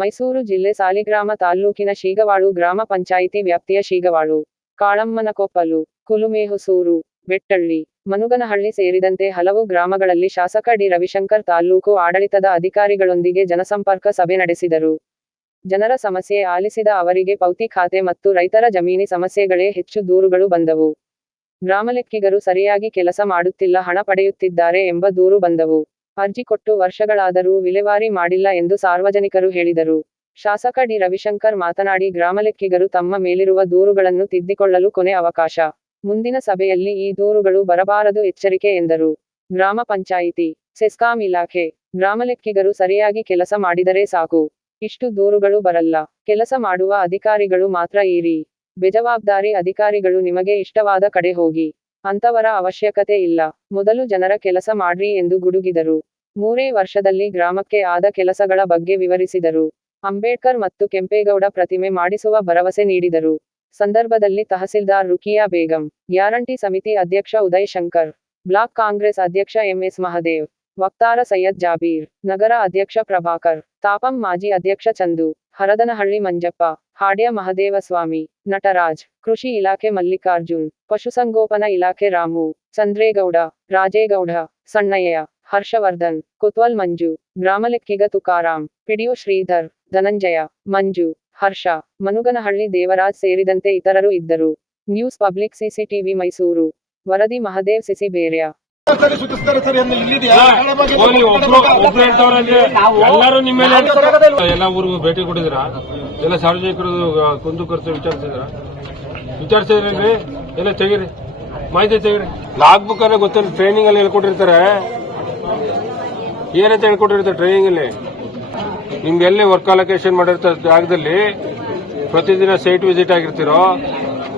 ಮೈಸೂರು ಜಿಲ್ಲೆ ಸಾಲಿಗ್ರಾಮ ತಾಲ್ಲೂಕಿನ ಶೀಗವಾಳು ಗ್ರಾಮ ಪಂಚಾಯಿತಿ ವ್ಯಾಪ್ತಿಯ ಶೀಗವಾಳು, ಕಾಳಮ್ಮನಕೊಪ್ಪಲು, ಕುಲುಮೆಹುಸೂರು, ಬೆಟ್ಟಳ್ಳಿ, ಮನುಗನಹಳ್ಳಿ ಸೇರಿದಂತೆ ಹಲವು ಗ್ರಾಮಗಳಲ್ಲಿ ಶಾಸಕ ಡಿ. ರವಿಶಂಕರ್ ತಾಲ್ಲೂಕು ಆಡಳಿತದ ಅಧಿಕಾರಿಗಳೊಂದಿಗೆ ಜನಸಂಪರ್ಕ ಸಭೆ ನಡೆಸಿದರು. ಜನರ ಸಮಸ್ಯೆ ಆಲಿಸಿದ ಅವರಿಗೆ ಪೌತಿ ಖಾತೆ ಮತ್ತು ರೈತರ ಜಮೀನಿ ಸಮಸ್ಯೆಗಳೇ ಹೆಚ್ಚು ದೂರುಗಳು ಬಂದವು. ಗ್ರಾಮಲೆಕ್ಕಿಗರು ಸರಿಯಾಗಿ ಕೆಲಸ ಮಾಡುತ್ತಿಲ್ಲ, ಹಣ ಪಡೆಯುತ್ತಿದ್ದಾರೆ ಎಂಬ ದೂರು ಬಂದವು. ಅರ್ಜಿ ಕೊಟ್ಟು ವರ್ಷಗಳಾದರೂ ವಿಲೇವಾರಿ ಮಾಡಿಲ್ಲ ಎಂದು ಸಾರ್ವಜನಿಕರು ಹೇಳಿದರು. ಶಾಸಕ ಡಿ. ರವಿಶಂಕರ್ ಮಾತನಾಡಿ, ಗ್ರಾಮಲೆಕ್ಕಿಗರು ತಮ್ಮ ಮೇಲಿರುವ ದೂರುಗಳನ್ನು ತಿದ್ದಿಕೊಳ್ಳಲು ಕೊನೆ ಅವಕಾಶ. ಮುಂದಿನ ಸಭೆಯಲ್ಲಿ ಈ ದೂರುಗಳು ಬರಬಾರದು, ಎಚ್ಚರಿಕೆ ಎಂದರು. ಗ್ರಾಮ ಪಂಚಾಯಿತಿ, ಸೆಸ್ಕಾಂ ಇಲಾಖೆ, ಗ್ರಾಮಲೆಕ್ಕಿಗರು ಸರಿಯಾಗಿ ಕೆಲಸ ಮಾಡಿದರೆ ಸಾಕು, ಇಷ್ಟು ದೂರುಗಳು ಬರಲ್ಲ. ಕೆಲಸ ಮಾಡುವ ಅಧಿಕಾರಿಗಳು ಮಾತ್ರ ಇರಿ. ಬೇಜವಾಬ್ದಾರಿ ಅಧಿಕಾರಿಗಳು ನಿಮಗೆ ಇಷ್ಟವಾದ ಕಡೆ ಹೋಗಿ, ಅಂತವರ ಅವಶ್ಯಕತೆ ಇಲ್ಲ. ಮೊದಲು ಜನರ ಕೆಲಸ ಮಾಡ್ರಿ ಎಂದು ಗುಡುಗಿದರು. 3 ವರ್ಷದಲ್ಲಿ ಗ್ರಾಮಕ್ಕೆ ಆದ ಕೆಲಸಗಳ ಬಗ್ಗೆ ವಿವರಿಸಿದರು. ಅಂಬೇಡ್ಕರ್ ಮತ್ತು ಕೆಂಪೇಗೌಡ ಪ್ರತಿಮೆ ಮಾಡಿಸುವ ಭರವಸೆ ನೀಡಿದರು. ಸಂದರ್ಭದಲ್ಲಿ ತಹಸೀಲ್ದಾರ್ ರುಕಿಯಾ ಬೇಗಂ, ಗ್ಯಾರಂಟಿ ಸಮಿತಿ ಅಧ್ಯಕ್ಷ ಉದಯ್ ಶಂಕರ್, ಬ್ಲಾಕ್ ಕಾಂಗ್ರೆಸ್ ಅಧ್ಯಕ್ಷ MS ಮಹದೇವ್, ವಕ್ತಾರ ಸೈಯದ್ ಜಾಬೀರ್, ನಗರ ಅಧ್ಯಕ್ಷ ಪ್ರಭಾಕರ್, ತಾಪಂ ಮಾಜಿ ಅಧ್ಯಕ್ಷ ಚಂದು, ಹರದನಹಳ್ಳಿ ಮಂಜಪ್ಪ, ಹಾಡ್ಯ ಮಹದೇವಸ್ವಾಮಿ, ನಟರಾಜ್, ಕೃಷಿ ಇಲಾಖೆ ಮಲ್ಲಿಕಾರ್ಜುನ್, ಪಶುಸಂಗೋಪನಾ ಇಲಾಖೆ ರಾಮು, ಚಂದ್ರೇಗೌಡ, ರಾಜೇಗೌಡ, ಸಣ್ಣಯ್ಯ, ಹರ್ಷವರ್ಧನ್, ಕುತ್ವಲ್ ಮಂಜು, ಗ್ರಾಮಲೆಕ್ಕಿಗ ತುಕಾರಾಂ, ಪಿಡಿಒ ಶ್ರೀಧರ್, ಧನಂಜಯ, ಮಂಜು, ಹರ್ಷ, ಮನುಗನಹಳ್ಳಿ ದೇವರಾಜ್ ಸೇರಿದಂತೆ ಇತರರು ಇದ್ದರು. News public CCTV Mysuru. ವರದಿ ಮಹದೇವ್ ಸಿಸಿ ಬೇರ್ಯ. ಎಲ್ಲರೂ ನಿಮ್ಮ ಎಲ್ಲ ಊರಿಗೂ ಭೇಟಿ ಕೊಟ್ಟಿದ್ದೀರಾ? ಎಲ್ಲ ಸಾರ್ವಜನಿಕರು ಕುಂದು ಕೊರತೆ ವಿಚಾರಿಸಿದ್ರಿ? ಎಲ್ಲ ತೆಗೀರಿ, ಮಾಹಿತಿ ತೆಗೀರಿ. ಲಾಗ್ ಬುಕ್ ಅನ್ನ ಗೊತ್ತಿಲ್ಲ, ಟ್ರೈನಿಂಗ್ ಅಲ್ಲಿ ಹೇಳ್ಕೊಟ್ಟಿರ್ತಾರೆ. ಏನಂತ ಹೇಳ್ಕೊಟ್ಟಿರ್ತಾರೆ ಟ್ರೈನಿಂಗ್ ಅಲ್ಲಿ? ನಿಮ್ಗೆ ಎಲ್ಲಿ ವರ್ಕ್ ಅಲೋಕೇಶನ್ ಮಾಡಿರ್ತಾರೆ ಜಾಗದಲ್ಲಿ ಪ್ರತಿದಿನ ಸೈಟ್ ವಿಸಿಟ್ ಆಗಿರ್ತೀರೋ,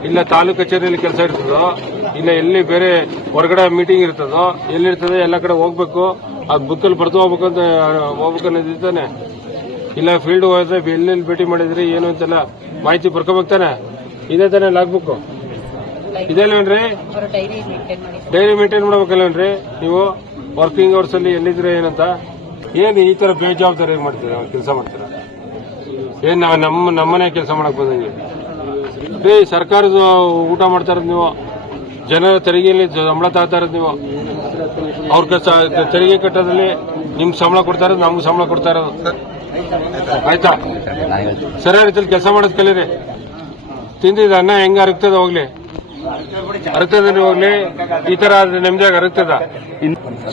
ಇಲ್ಲ ತಾಲೂಕು ಕಚೇರಿಯಲ್ಲಿ ಕೆಲಸ ಇರ್ತದೋ, ಇಲ್ಲ ಎಲ್ಲಿ ಬೇರೆ ಹೊರಗಡೆ ಮೀಟಿಂಗ್ ಇರ್ತದೋ, ಎಲ್ಲಿರ್ತದೆ ಎಲ್ಲ ಕಡೆ ಹೋಗ್ಬೇಕು. ಅದು ಬುಕ್ಕಲ್ಲಿ ಬರ್ದು ಹೋಗ್ಬೇಕನ್ನೋದಿದ್ದಾನೆ. ಇಲ್ಲ ಫೀಲ್ಡ್ ಹೋದ್ರೆ ಎಲ್ಲೆಲ್ಲಿ ಭೇಟಿ ಮಾಡಿದ್ರಿ ಏನು ಅಂತೆಲ್ಲ ಮಾಹಿತಿ ಬರ್ಕೋಬೇಕಾನೆ. ಇದೇ ತಾನೆ ಲಾಗ್ ಬುಕ್ ಇದೆಲ್ವೇನ್ರಿ? ಡೈರಿ ಮೇಂಟೈನ್ ಮಾಡ್ಬೇಕಲ್ವೇನ್ರಿ ನೀವು? ವರ್ಕಿಂಗ್ ಅವರ್ಸ್ ಅಲ್ಲಿ ಎಲ್ಲಿದ್ರೆ ಏನಂತ ಏನು ಈ ತರ ಬೇಜವಾಬ್ದಾರಿ ಮಾಡ್ತೀರಾ? ಕೆಲಸ ಮಾಡ್ತೀರಾ? ಏನ್ ನಮ್ಮನೆ ಕೆಲಸ ಮಾಡಕ್ ಬಂದಂಗೆ ರೀ? ಸರ್ಕಾರದ ಊಟ ಮಾಡ್ತಾ ಇರೋದು ನೀವು, ಜನರ ತೆರಿಗೆಯಲ್ಲಿ ಸಂಬಳ ತಗೋತಾ ಇರೋದು ನೀವು. ಅವ್ರ ತೆರಿಗೆ ಕಟ್ಟೋದ್ರಲ್ಲಿ ನಿಮ್ಗೆ ಸಂಬಳ ಕೊಡ್ತಾ ಇರೋದು, ನಮ್ಗೆ ಸಂಬಳ ಕೊಡ್ತಾ ಇರೋದು. ಆಯ್ತಾ? ಸರಿಯಾದ ರೀತಿಯಲ್ಲಿ ಕೆಲಸ ಮಾಡೋದ್ ಕಲೀರಿ. ತಿಂದಿದ ಅನ್ನ ಹೆಂಗ ಅರಗ್ತದ ಹೋಗ್ಲಿ, ಅರಗ್ತದ ಹೋಗ್ಲಿ. ಈ ತರ ನೆಮ್ಮದಿಯಾಗಿ ಅರಗ್ತದ.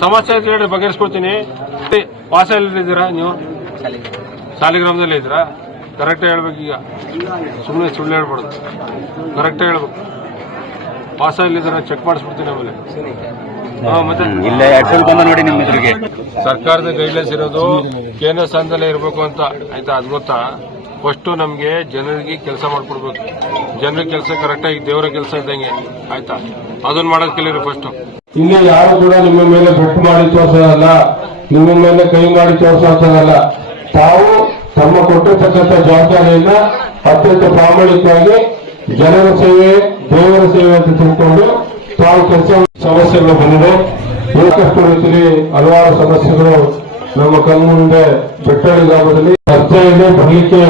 ಸಮಸ್ಯೆ ಹೇಳಿದ್ರೆ ಬಗೆಹರಿಸ್ಕೊಡ್ತೀನಿ. ವಾಸ ಎಲ್ಲಿದ್ದೀರಾ ನೀವು? ಸಾಲಿಗ್ರಾಮದಲ್ಲಿ ಇದ್ದೀರಾ? ಕರೆಕ್ಟಾಗಿ ಹೇಳ್ಬೇಕು. ಈಗ ಸುಮ್ಮನೆ ಸುಳ್ಳು ಹೇಳ್ಬಾರ್ದು, ಕರೆಕ್ಟಾಗಿ ಹೇಳ್ಬೇಕು. ವಾಸ ಎಲ್ಲಿದ್ದೀರಾ ಚೆಕ್ ಮಾಡಿಸ್ಬಿಡ್ತೀನಿ ಆಮೇಲೆ. ಮತ್ತೆ ನೋಡಿ ನಿಮ್ಮ ಎದುರಿಗೆ ಸರ್ಕಾರದ ಗೈಡ್ಲೈನ್ಸ್ ಇರೋದು ಕೇಂದ್ರ ಸ್ಥಾನದಲ್ಲೇ ಇರಬೇಕು ಅಂತ. ಆಯ್ತಾ? ಅದು ಗೊತ್ತಾ? ಫಸ್ಟ್ ನಮ್ಗೆ ಜನರಿಗೆ ಕೆಲಸ ಮಾಡ್ಕೊಡ್ಬೇಕು. ಜನರ ಕೆಲಸ ಕರೆಕ್ಟಾಗಿ ದೇವರ ಕೆಲಸ ಇದ್ದಂಗೆ. ಆಯ್ತಾ? ಅದನ್ನ ಮಾಡೋದ್ ಕಲೀರಿ ಫಸ್ಟ್. ಇಲ್ಲಿ ಯಾರು ಕೂಡ ನಿಮ್ಮ ಮೇಲೆ ಬೆಟ್ಟು ಮಾಡಿ ತೋರಿಸೋದಲ್ಲ, ನಿಮ್ಮ ಮೇಲೆ ಕೈ ಮಾಡಿ ತೋರಿಸೋದಲ್ಲ. ತಾವು ತಮ್ಮ ಕೊಟ್ಟಿರ್ತಕ್ಕಂಥ ಜವಾಬ್ದಾರಿಯನ್ನ ಅತ್ಯಂತ ಪ್ರಾಮಾಣಿಕವಾಗಿ ಜನರ ಸೇವೆ ದೇವರ ಸೇವೆ ಅಂತ ತಿಳ್ಕೊಂಡು ತಾವು ಕೆಲಸ. ಸಮಸ್ಯೆಗಳು ಬಂದಿದೆ, ಏಕಷ್ಟು ರೀತಿಯಲ್ಲಿ ಹಲವಾರು ಸಮಸ್ಯೆಗಳು ನಮ್ಮ ಕಣ್ಮುಂದೆ ಬೆಟ್ಟಳ್ಳಿ ಗ್ರಾಮದಲ್ಲಿ ರಸ್ತೆಯಲ್ಲಿ ಬರಲಿಕ್ಕೆ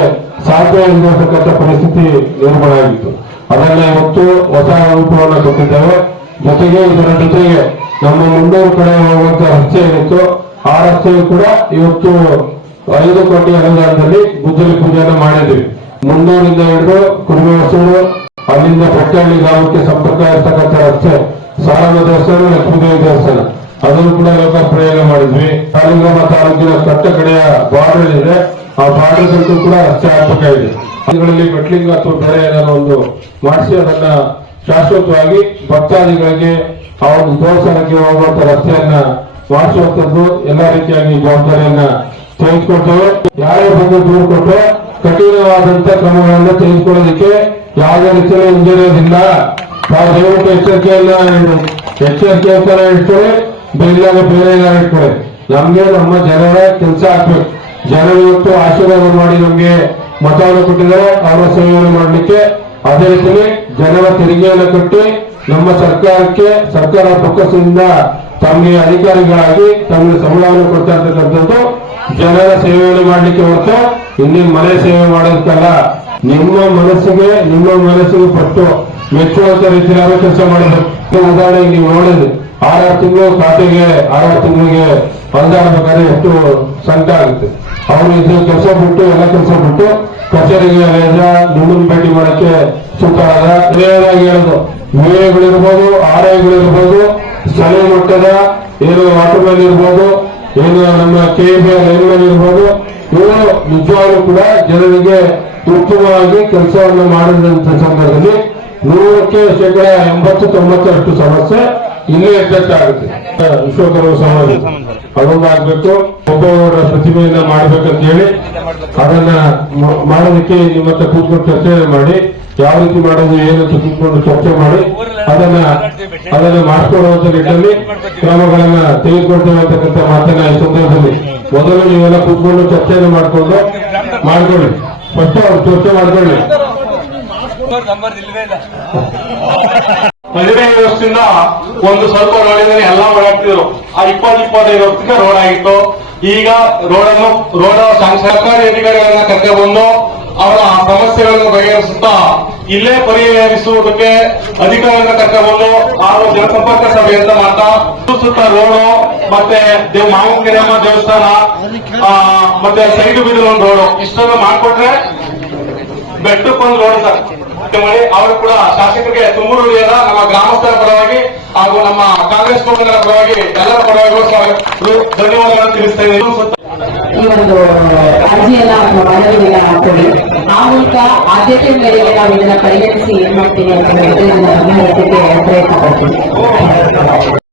ಸಾಧ್ಯ ಇರತಕ್ಕಂಥ ಪರಿಸ್ಥಿತಿ ನಿರ್ಮಾಣವಾಗಿತ್ತು. ಅದನ್ನ ಇವತ್ತು ಹೊಸ ರೂಪವನ್ನು ಕೊಟ್ಟಿದ್ದೇವೆ. ಜೊತೆಗೆ ಇದರ ಜೊತೆಗೆ ನಮ್ಮ ಮುನ್ನೂರು ಕಡೆ ಹೋಗುವಂತ ರಸ್ತೆ ಏನಿತ್ತು, ಆ ರಸ್ತೆಯು ಕೂಡ ಇವತ್ತು 5 ಕೋಟಿ ಅನುದಾನದಲ್ಲಿ ಗುದ್ದಲಿ ಪೂಜೆಯನ್ನು ಮಾಡಿದ್ವಿ. ಮುನ್ನೂರಿಂದ ಹಿಡಿದು ಕುರುಮೇಶ್ವರ, ಅಲ್ಲಿಂದ ಬೆಟ್ಟಳ್ಳಿ ಗ್ರಾಮಕ್ಕೆ ಸಂಪರ್ಕ ಇರತಕ್ಕಂಥ ರಸ್ತೆ, ಸಾಲಮ್ಮ ದೇವಸ್ಥಾನ, ಲಕ್ಷ್ಮೀದೇವಿ ದೇವಸ್ಥಾನ, ಅದನ್ನು ಕೂಡ ಲೋಕಾರ್ಪಣೆಯನ್ನು ಮಾಡಿದ್ವಿ. ಸಾಲಿಗ್ರಾಮ ತಾಲೂಕಿನ ಕಟ್ಟ ಕಡೆಯ ಬಾರ್ಡರ್ ಇದೆ, ಆ ಬಾರ್ಡರ್ ಅಂತೂ ಕೂಡ ರಸ್ತೆ ಆಗ್ಬೇಕಾಗಿದೆ. ಅವುಗಳಲ್ಲಿ ಮೆಟ್ಲಿಂಗ್ ಅಥವಾ ಬೇರೆ ಏನಾದ್ರು ಒಂದು ಮಾಡಿಸಿ ಅದನ್ನ ಶಾಶ್ವತವಾಗಿ ಭಕ್ತಾದಿಗಳಿಗೆ ಆ ಒಂದು ದೇವಸ್ಥಾನಕ್ಕೆ ಹೋಗುವಂತ ರಸ್ತೆಯನ್ನ ಮಾಡಿಸುವಂತದ್ದು ಎಲ್ಲ ರೀತಿಯಾಗಿ ಜವಾಬ್ದಾರಿಯನ್ನ ತೆಗೆದುಕೊಳ್ತೇವೆ. ಯಾರೇ ಬಂದು ದೂರು ಕೊಟ್ಟು ಕಠಿಣವಾದಂತ ಕ್ರಮಗಳನ್ನು ತೆಗೆದುಕೊಳ್ಳೋದಕ್ಕೆ ಯಾವುದೇ ರೀತಿಯಲ್ಲಿ ಹಿಂದಿರೋದಿಲ್ಲ. ನಾವು ದಯವಿಟ್ಟು ಎಚ್ಚರಿಕೆಯನ್ನ ಇಟ್ಕೊಳ್ಳಿ, ಇಲ್ಲಾಗ ಬೇರೆ ಏನಾದ್ರು ಇಟ್ಕೊಳ್ಳಿ. ನಮ್ಗೆ ನಮ್ಮ ಜನರ ಕೆಲಸ ಆಗ್ಬೇಕು. ಜನರು ಇವತ್ತು ಆಶೀರ್ವಾದ ಮಾಡಿ ನಮ್ಗೆ ಮತವನ್ನು ಕೊಟ್ಟಿದ್ದಾರೆ, ಅವರ ಸೇವೆಯನ್ನು ಮಾಡಲಿಕ್ಕೆ. ಅದೇ ರೀತಿಯಲ್ಲಿ ಜನರ ತೆರಿಗೆಯನ್ನು ಕಟ್ಟಿ ನಮ್ಮ ಸರ್ಕಾರಕ್ಕೆ ಸರ್ಕಾರ ಬೊಕ್ಕಸದಿಂದ ತಮಗೆ ಅಧಿಕಾರಿಗಳಾಗಿ ತಮಗೆ ಸಂಬಳವನ್ನು ಕೊಡ್ತಾ ಇರ್ತಕ್ಕಂಥದ್ದು ಜನರ ಸೇವೆಯನ್ನು ಮಾಡಲಿಕ್ಕೆ ಹೊರತು ಇಲ್ಲಿ ಮನೆ ಸೇವೆ ಮಾಡೋದಕ್ಕಲ್ಲ, ನಿಮ್ಮ ಮನಸ್ಸಿಗೆ ಪಟ್ಟು ಮೆಚ್ಚುವಂತ ರೀತಿಯಲ್ಲಿ ಕೆಲಸ ಮಾಡಬೇಕು. ಉದಾಹರಣೆಗೆ ನೀವು ನೋಡಿದ್ರಿ 6 ತಿಂಗಳು ಖಾತೆಗೆ 6 ತಿಂಗಳಿಗೆ ಹೊಂದಾಡ್ಬೇಕಾದ್ರೆ ಎಷ್ಟು ಸಂಕಟ ಆಗುತ್ತೆ. ಅವರು ಇದು ಕೆಲಸ ಬಿಟ್ಟು ಎಲ್ಲ ಕೆಲಸ ಬಿಟ್ಟು ಕಚೇರಿಗೆ ನಿಮ್ಮನ್ನ ಭೇಟಿ ಮಾಡಕ್ಕೆ ಸುತ್ತಾಡದ ನೇರವಾಗಿ ಹೇಳೋದು. ವಿಎಗಳಿರ್ಬೋದು, ಆರ್ಐಗಳಿರ್ಬೋದು, ಸ್ಥಳೀಯ ಮಟ್ಟದ ಏನು ವಾಟರ್ ಮ್ಯಾನ್ ಇರ್ಬೋದು, ಏನು ನಮ್ಮ KBI ಲೈನ್ಮನ್ ಇರ್ಬೋದು, ಇವರು ನಿಜವಾಗ್ಲೂ ಕೂಡ ಜನರಿಗೆ ಉತ್ತಮವಾಗಿ ಕೆಲಸವನ್ನು ಮಾಡಿದಂತ ಸಂದರ್ಭದಲ್ಲಿ 100ಕ್ಕೆ ಶೇಕಡ 80-90 ಸಮಸ್ಯೆ ಇಲ್ಲೇ ಎಚ್ಚೆತ್ತಾಗುತ್ತೆ. ವಿಶ್ವಕರ್ಮ ಸಮಾಜ ಅದೊಂದು ಆಗ್ಬೇಕು. ಒಬ್ಬೊಬ್ಬರ ಪ್ರತಿಮೆಯನ್ನ ಮಾಡ್ಬೇಕಂತ ಹೇಳಿ ಅದನ್ನ ಮಾಡೋದಕ್ಕೆ ನಿಮ್ಮ ಹತ್ರ ಕೂತ್ಕೊಂಡು ಚರ್ಚೆ ಮಾಡಿ, ಯಾವ ರೀತಿ ಮಾಡೋದು ಏನಂತ ಕೂತ್ಕೊಂಡು ಚರ್ಚೆ ಮಾಡಿ ಅದನ್ನ ಮಾಡಿಕೊಡುವಂತ ನಿಟ್ಟಿನಲ್ಲಿ ಕ್ರಮಗಳನ್ನ ತೆಗೆದುಕೊಳ್ತೇವೆ ಅಂತಕ್ಕಂಥ ಮಾತನ್ನ ಈ ಸಂದರ್ಭದಲ್ಲಿ ಮೊದಲು ನೀವೆಲ್ಲ ಕೂತ್ಕೊಂಡು ಚರ್ಚೆಯನ್ನು ಮಾಡ್ಕೊಳ್ಳಿ. ಫಸ್ಟ್ ಅವ್ರು ಚರ್ಚೆ ಮಾಡ್ಕೊಳ್ಳಿ. 15 ವರ್ಷದಿಂದ ಒಂದು ಸ್ವಲ್ಪ ರೋಡಿನಲ್ಲಿ ಎಲ್ಲ ಓಡಾಡ್ತಿದ್ರು. ಆ 20-25 ವರ್ಷಕ್ಕೆ ರೋಡ್ ಆಗಿತ್ತು. ಈಗ ರೋಡ್ ಸರ್ಕಾರಿ ಅಧಿಕಾರಿಗಳನ್ನ ಕರೆದುಕೊಂಡು ಅವರ ಸಮಸ್ಯೆಗಳನ್ನು ಬಗೆಹರಿಸುತ್ತಾ ಇಲ್ಲೇ ಪರಿಹರಿಸುವುದಕ್ಕೆ ಅಧಿಕಾರಿಗಳನ್ನ ಕರೆದುಕೊಂಡು ಹಾಗೂ ಜನಸಂಪರ್ಕ ಸಭೆ ಅಂತ ಮಾಡ್ತಾ ಸುತ್ತ ರೋಡು ಮತ್ತೆ ಮಾವಂಕೆರೆಯಮ್ಮ ದೇವಸ್ಥಾನ ಮತ್ತೆ ಸೈಡು ಬಿದ್ದು ಒಂದು ರೋಡು ಇಷ್ಟನ್ನು ಮಾಡಿಕೊಟ್ರೆ ಬೆಟ್ಟಕ್ಕೊಂದು ರೋಡ್ ಸರ್ ಮಾಡಿ ಅವರು ಕೂಡ ಶಾಸಕರಿಗೆ ತುಮೂರು ವಲಯದ ನಮ್ಮ ಗ್ರಾಮಸ್ಥರ ಪರವಾಗಿ ಹಾಗೂ ನಮ್ಮ ಕಾಂಗ್ರೆಸ್ ಮುಖಂಡರ ಪರವಾಗಿ ಎಲ್ಲರ ಪರವಾಗಿ ಧನ್ಯವಾದಗಳನ್ನು ತಿಳಿಸ್ತಾ ಇದ್ದೀನಿ. ಈ ಒಂದು ಅರ್ಜಿಯನ್ನ ಅಥವಾ ಮನವಿಯನ್ನ ಹಾಕೊಳ್ಳಿ. ಆ ಮೂಲಕ ಆದ್ಯತೆ ಮೇರೆಗೆ ನಾವು ಇದನ್ನ ಪರಿಗಣಿಸಿ ಏನ್ ಮಾಡ್ತೀವಿ ಅಂತ ಹೇಳಿದ್ರೆ ಪ್ರಯತ್ನ ಪಡ್ತೀವಿ.